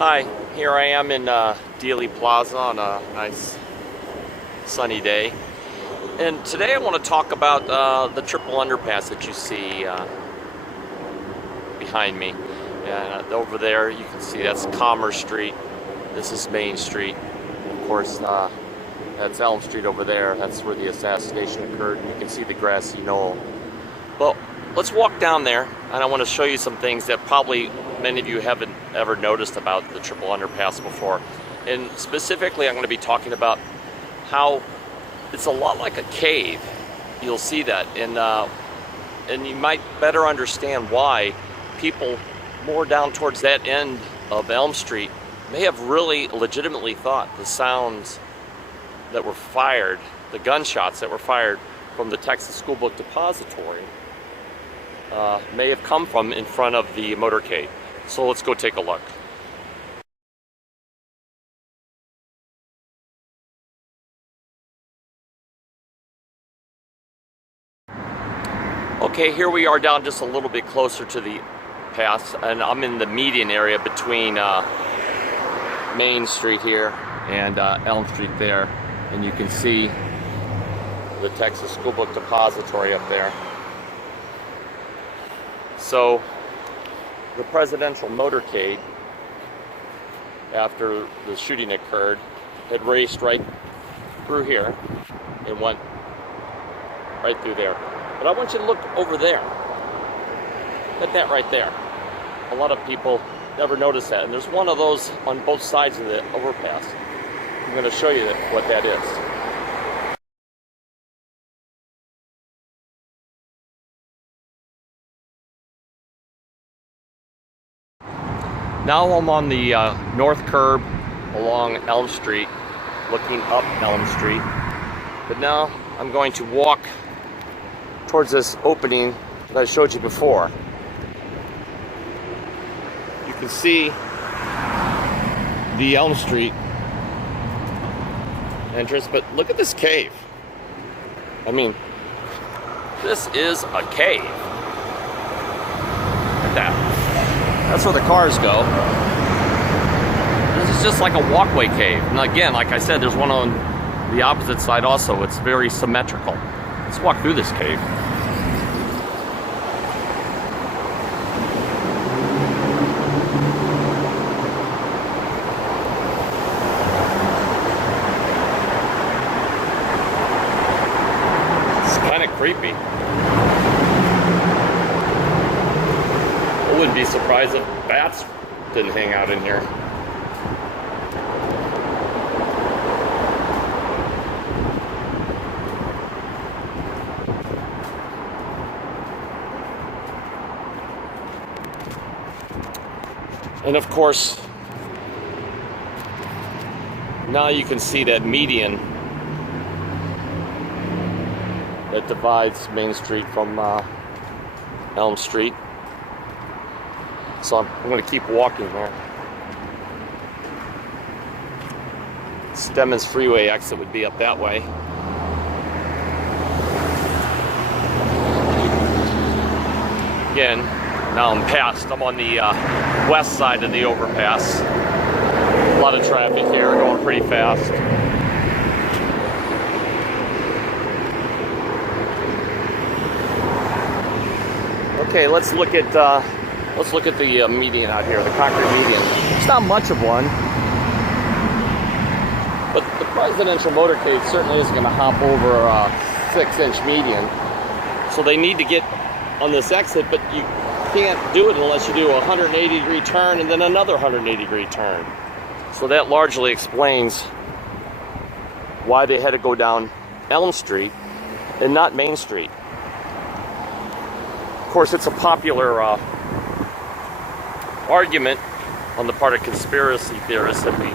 Hi, here I am in Dealey Plaza on a nice sunny day. And today I want to talk about the triple underpass that you see behind me. And over there you can see that's Commerce Street. This is Main Street. Of course, that's Elm Street over there. That's where the assassination occurred. And you can see the grassy knoll. Well, let's walk down there, and I want to show you some things that probably many of you haven't ever noticed about the triple underpass before. And specifically, I'm going to be talking about how it's a lot like a cave. You'll see that, and you might better understand why people more down towards that end of Elm Street may have really legitimately thought the sounds that were fired, the gunshots that were fired from the Texas School Book Depository may have come from in front of the motorcade. So let's go take a look. Okay, here we are down just a little bit closer to the pass, and I'm in the median area between Main Street here and Elm Street there, and you can see the Texas School Book Depository up there. So the presidential motorcade, after the shooting occurred, had raced right through here and went right through there. But I want you to look over there at that right there. A lot of people never notice that, and there's one of those on both sides of the overpass. I'm going to show you what that is. Now I'm on the north curb along Elm Street, looking up Elm Street. But now I'm going to walk towards this opening that I showed you before. You can see the Elm Street entrance, but look at this cave. I mean, this is a cave. Look at that. That's where the cars go. This is just like a walkway cave. And again, like I said, there's one on the opposite side also. It's very symmetrical. Let's walk through this cave. It's kind of creepy. I wouldn't be surprised if bats didn't hang out in here. And of course, now you can see that median that divides Main Street from Elm Street. So I'm going to keep walking there. Stemmons Freeway exit would be up that way. Again, now I'm past. I'm on the west side of the overpass. A lot of traffic here, going pretty fast. Okay, let's look at the median out here, the concrete median. It's not much of one, but the presidential motorcade certainly isn't going to hop over a 6-inch median. So they need to get on this exit, but you can't do it unless you do a 180-degree turn and then another 180-degree turn. So that largely explains why they had to go down Elm Street and not Main Street. Of course, it's a popular argument on the part of conspiracy theorists that the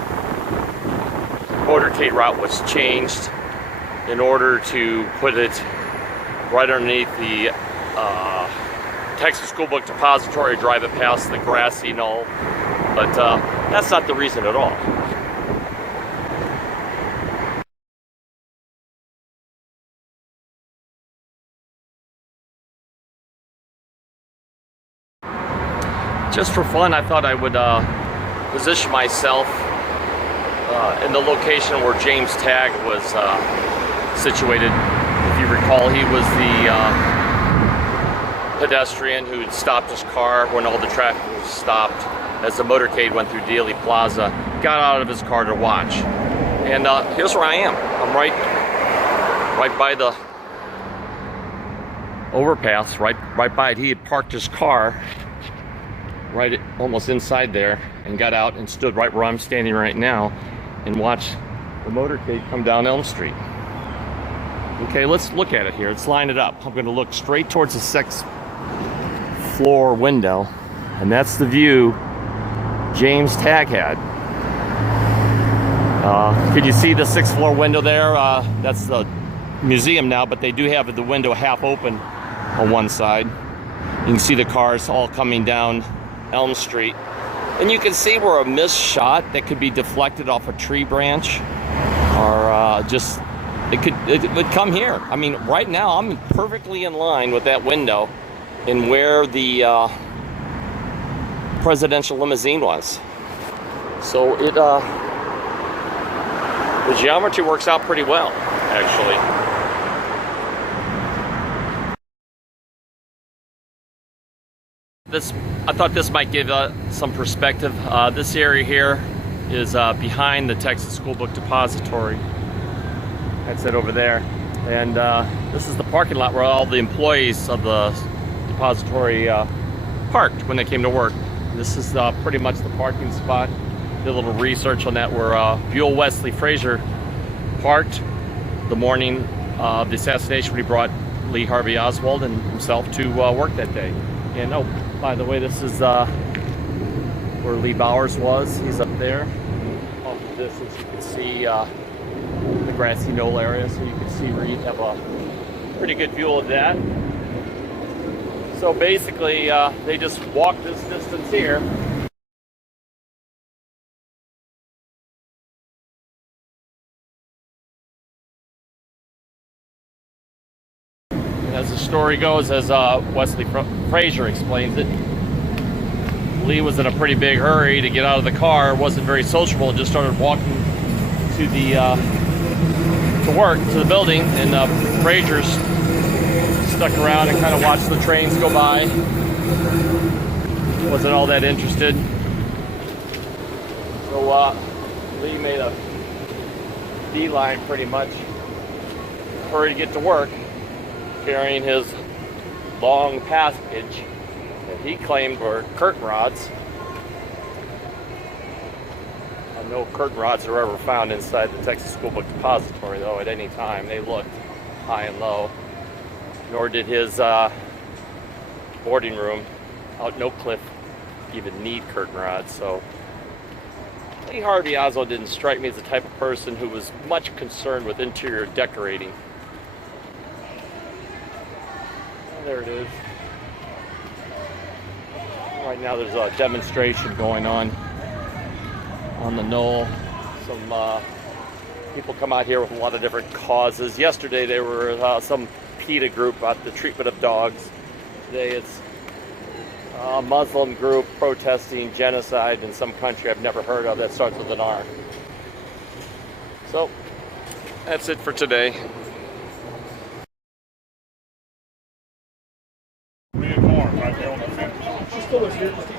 motorcade route was changed in order to put it right underneath the Texas School Book Depository, drive it past the grassy knoll, but that's not the reason at all. Just for fun, I thought I would position myself in the location where James Tague was situated. If you recall, he was the pedestrian who had stopped his car when all the traffic was stopped as the motorcade went through Dealey Plaza, got out of his car to watch. And here's where I am. I'm right by the overpass, right by it. He had parked his car almost inside there and got out and stood right where I'm standing right now and watched the motorcade come down Elm Street. Okay, let's look at it here. Let's line it up. I'm going to look straight towards the 6th floor window, and that's the view James Tague had. Can you see the 6th floor window there? That's the museum now, but they do have the window half open on one side. You can see the cars all coming down Elm Street, and you can see where a missed shot that could be deflected off a tree branch, or just it would come here. I mean, right now I'm perfectly in line with that window and where the presidential limousine was. So it the geometry works out pretty well, actually. I thought this might give some perspective. This area here is behind the Texas School Book Depository. That's it over there. And this is the parking lot where all the employees of the depository parked when they came to work. This is pretty much the parking spot. Did a little research on that, where Buell Wesley Frazier parked the morning of the assassination when he brought Lee Harvey Oswald and himself to work that day. And oh, by the way, this is where Lee Bowers was. He's up there. Off the distance, you can see the grassy knoll area, so you can see where you have a pretty good view of that. So basically, they just walked this distance here. As the story goes, as Wesley Frazier explains it, Lee was in a pretty big hurry to get out of the car, wasn't very sociable, just started walking to the building, and Frazier stuck around and kind of watched the trains go by. Wasn't all that interested. So Lee made a beeline pretty much, hurried to get to work, carrying his long package that he claimed were curtain rods. No curtain rods are ever found inside the Texas School Book Depository, though, at any time. They looked high and low. Nor did his boarding room out in Oak Cliff even need curtain rods. So Lee Harvey Oswald didn't strike me as the type of person who was much concerned with interior decorating. There it is. Right now there's a demonstration going on the knoll. Some people come out here with a lot of different causes. Yesterday there were some PETA group about the treatment of dogs. Today it's a Muslim group protesting genocide in some country I've never heard of that starts with an R. So that's it for today.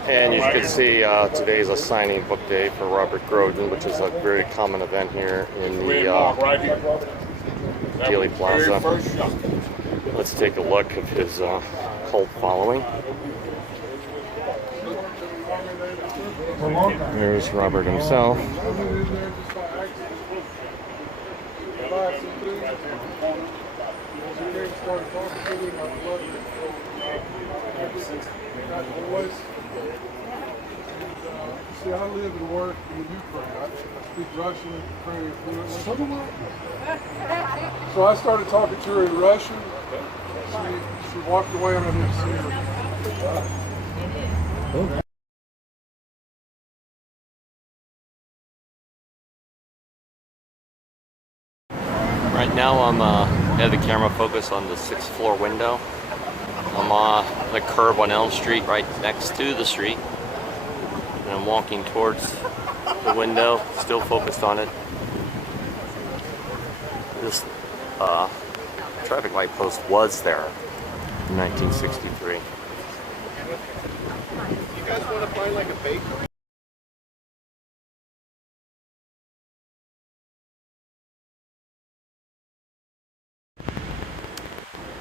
And you can see today's a signing book day for Robert Groden, which is a very common event here in the Dealey Plaza. Let's take a look at his cult following. There's Robert himself. See, I live and work in Ukraine. I speak Russian and Ukrainian fluently. So I started talking to her in Russian. She walked away and I didn't see her. Right now I'm have the camera focus on the 6th floor window. I'm on the curb on Elm Street, right next to the street. And I'm walking towards the window, still focused on it. This traffic light post was there in 1963. You guys want to find like a bakery?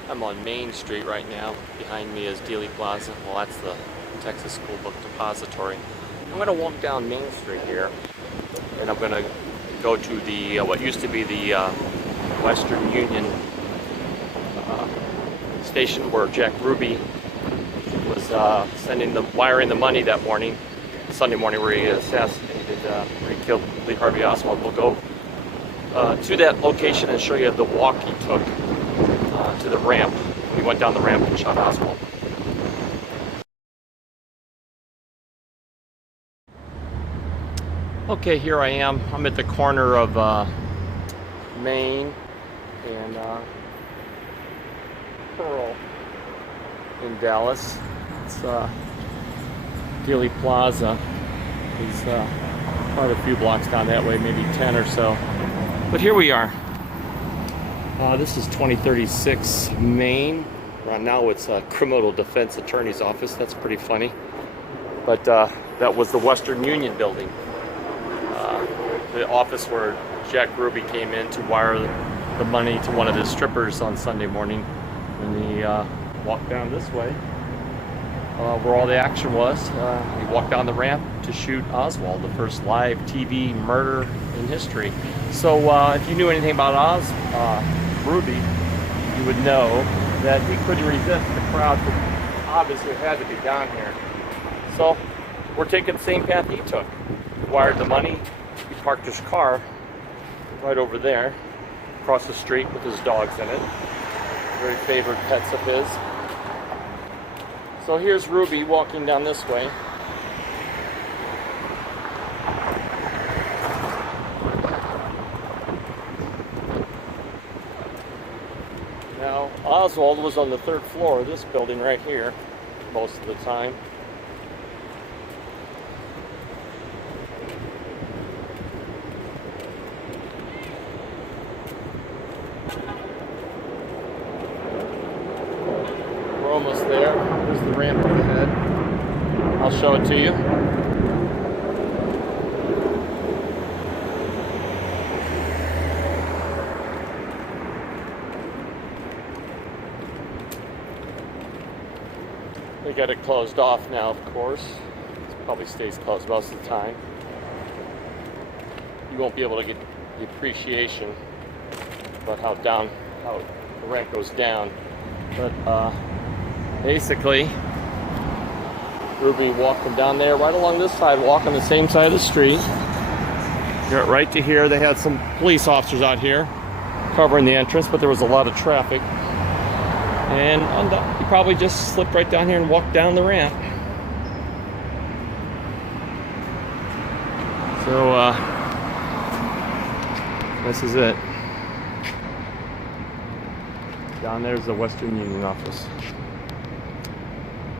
I'm on Main Street right now. Behind me is Dealey Plaza. Well, that's the Texas School Book Depository. I'm going to walk down Main Street here, and I'm going to go to the what used to be the Western Union station where Jack Ruby was wiring the money that morning, Sunday morning, where he assassinated, where he killed Lee Harvey Oswald. We'll go to that location and show you the walk he took to the ramp. He went down the ramp and shot Oswald. Okay, here I am. I'm at the corner of Main and Pearl in Dallas. It's Dealey Plaza. He's quite a few blocks down that way, maybe 10 or so. But here we are. This is 2036 Main. Right now it's a criminal defense attorney's office. That's pretty funny. But that was the Western Union building. The office where Jack Ruby came in to wire the money to one of his strippers on Sunday morning. And he walked down this way, where all the action was. He walked down the ramp to shoot Oswald, the first live TV murder in history. So if you knew anything about Ruby, you would know that he couldn't resist the crowd that obviously had to be down here. So we're taking the same path he took. He wired the money. He parked his car right over there, across the street with his dogs in it. Very favorite pets of his. So here's Ruby walking down this way. Now, Oswald was on the third floor of this building right here most of the time. We're almost there. There's the ramp up ahead. I'll show it to you. They got it closed off now, of course. It probably stays closed most of the time. You won't be able to get the appreciation about how the ramp goes down. But basically, Ruby walking down there, right along this sidewalk on the same side of the street. Got right to here. They had some police officers out here covering the entrance, but there was a lot of traffic. And he probably just slipped right down here and walked down the ramp. So this is it. Down there's the Western Union office.